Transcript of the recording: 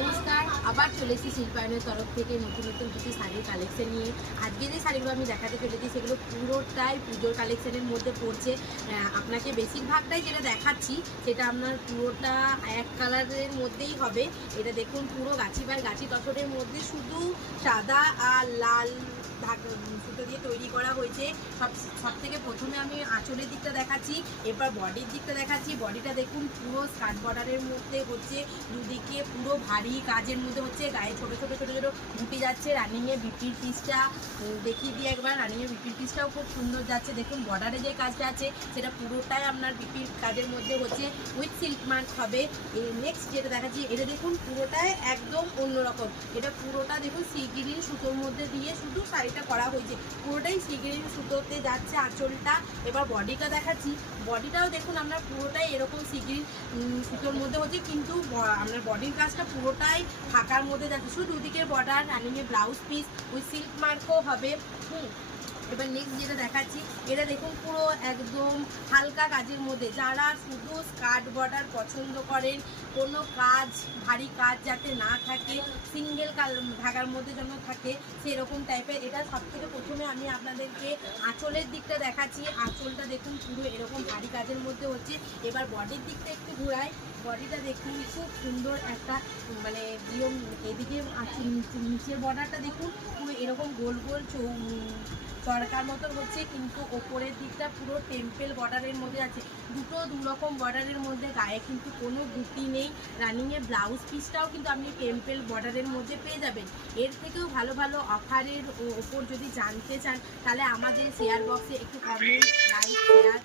নমস্কার, আবার চলে এসেছি শিল্পায়নের তরফ থেকে নতুন নতুন কিছু শাড়ির কালেকশন নিয়ে। আজকে যে শাড়িগুলো আমি দেখাতে চলেছি সেগুলো পুরোটাই পুজোর কালেকশনের মধ্যে পড়ছে। আপনাকে বেশিরভাগটাই যেটা দেখাচ্ছি সেটা আপনার পুরোটা এক কালারের মধ্যেই হবে। এটা দেখুন পুরো গাছি বাই গাছি তসরের মধ্যে শুধু সাদা আর লাল সুতো দিয়ে তৈরি করা হয়েছে। সব থেকে প্রথমে আমি আঁচলের দিকটা দেখাচ্ছি, এরপর বডির দিকটা দেখাচ্ছি। বডিটা দেখুন পুরো স্কার্ট বর্ডারের মধ্যে হচ্ছে, দুদিকে পুরো ভারী কাজের মধ্যে হচ্ছে, গায়ে ছোটো ছোটো ছোটো ছোটো বুটি যাচ্ছে। রানিংয়ে বিপির পিসটা দেখিয়ে দিয়ে একবার, রানিংয়ে বিপির পিসটাও খুব সুন্দর যাচ্ছে। দেখুন বর্ডারে যে কাজটা আছে সেটা পুরোটাই আপনার বিপির কাজের মধ্যে হচ্ছে, উইথ সিল্ক মার্ক হবে। এই নেক্সট যেটা দেখাচ্ছি এটা দেখুন পুরোটাই একদম অন্যরকম। এটা পুরোটা দেখুন সি গ্রিন সুতোর মধ্যে দিয়ে শুধু শাড়িটা করা হয়েছে, পুরোটাই সি গ্রিন সুতোতে যাচ্ছে আঁচলটা। এবার বডিটা দেখাচ্ছি, বডিটাও দেখুন আপনার পুরোটাই এরকম সি গ্রিন সুতোর মধ্যে হচ্ছে, কিন্তু আপনার বডির কাজটা পুরোটাই ফাঁকার মধ্যে যাচ্ছে। শুধু দুদিকের বর্ডার, রানিংয়ে ব্লাউজ পিস ওই সিল্ক মার্কও হবে। এবার নেক্সট যেটা দেখাচ্ছি এটা দেখুন পুরো একদম হালকা কাজের মধ্যে, যারা শুধু স্কার্ট বর্ডার পছন্দ করেন, কোনো কাজ ভারী কাজ যাতে না থাকে, সিঙ্গেল ধাগার মধ্যে যেন থাকে সেরকম টাইপের। এটা সব থেকে প্রথমে আমি আপনাদেরকে আঁচলের দিকটা দেখাচ্ছি। আঁচলটা দেখুন পুরো এরকম ভারী কাজের মধ্যে হচ্ছে। এবার বডির দিকটা একটু ঘুরাই, বডিটা দেখুন খুব সুন্দর একটা মানে নিয়ম। এদিকে নিচের বর্ডারটা দেখুন পুরো এরকম গোল গোল চরকার মতো হচ্ছে, কিন্তু ওপরের দিকটা পুরো টেম্পেল বর্ডারের মধ্যে আছে। দু রকম বর্ডারের মধ্যে, গায়ে কিন্তু কোনো বুটি নেই। রানিংয়ে ব্লাউজ পিসটাও কিন্তু আপনি টেম্পেল বর্ডারের মধ্যে পেয়ে যাবেন। এর থেকেও ভালো ভালো অফারের ওপর যদি জানতে চান তাহলে আমাদের শেয়ার বক্সে একটু কমেন্ট, লাইক, শেয়ার